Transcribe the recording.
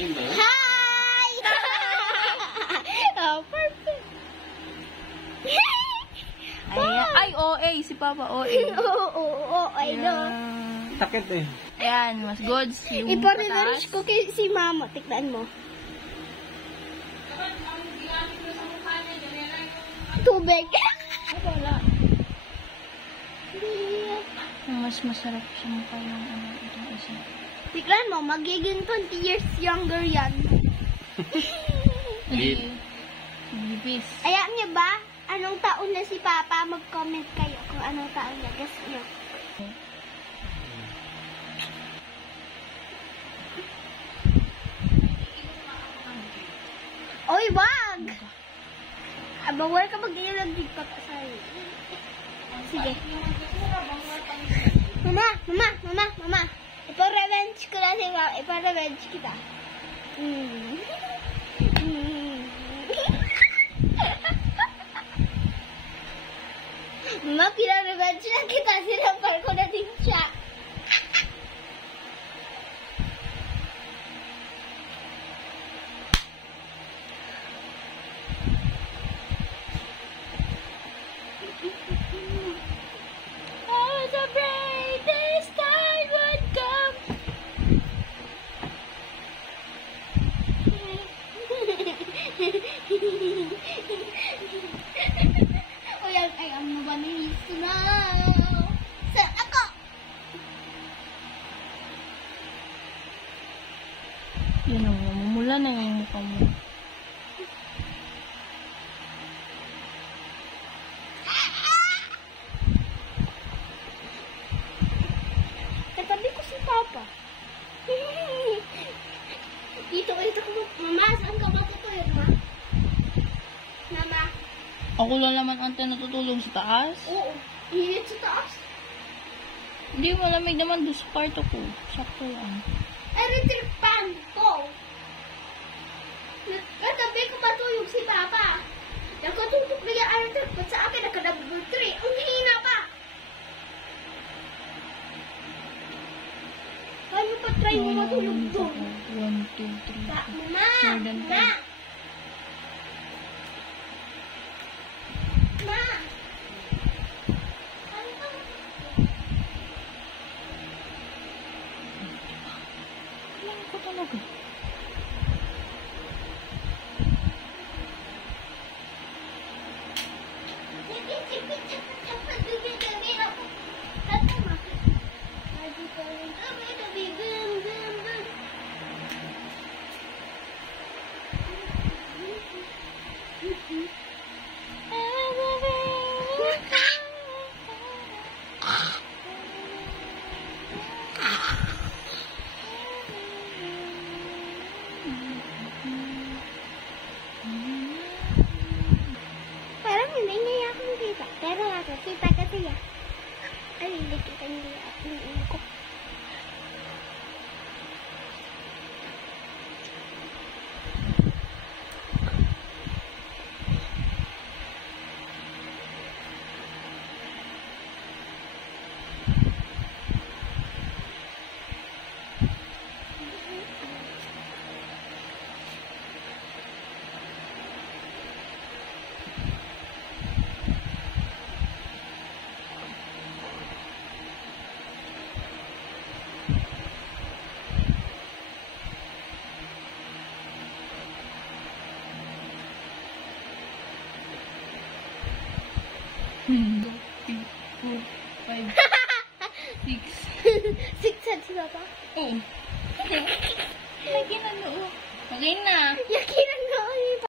Ayun ba? Hi! Oh, perfect. Ay, OA. Si Papa OA. Oo, I know. Sakit eh. Ayan, mas goods. Yung Ipa-reverse ko kay si Mama. Tignan mo. Tubig. Wala. Mas masarap sa mukha yung itong isa. Tignan mo, magiging 20 years younger yan. Hindi. Bibis. Ayan niyo ba? Anong taon na si Papa? Mag-comment kayo kung anong taon niya. Guess niyo. Oy, wag! Bawal ka mag-ilag dito pa sa'yo. Sige. Mama. Ipa-revenge ko na si Mama. Ipa-revenge kita. Mama, pina-revenge na kita. Sinampal ko na din siya. Oh, the brightest star would come. Ay, ang mabanis ko na. Saan ako? Yun o, mamumula na yung mukha mo. Katabi ko si Papa. Dito ko. Mama, saan ka matutulog, ma? Mama. Ako lang naman ang natutulog sa taas. Oo. Init sa taas. Hindi, malamig naman doon sa kwarto ko. Sakto lang. Eritripan ko. Katabi ko matulog si Papa. Nakatulog na yung eritripan sa akin. Nakadabul 3. Ang hina pa. Paano pa try mo matulog doon? 1, 2, 3. Mama! More than Ma! Ma! Ano ba? Kailangan ko talaga. Parang hindi niya akong kita. Pero nakakita kasi ya. Ay, hindi kita niya ako. Six at si Papa. Oo. Lagi na noo. Okay na. Yakinan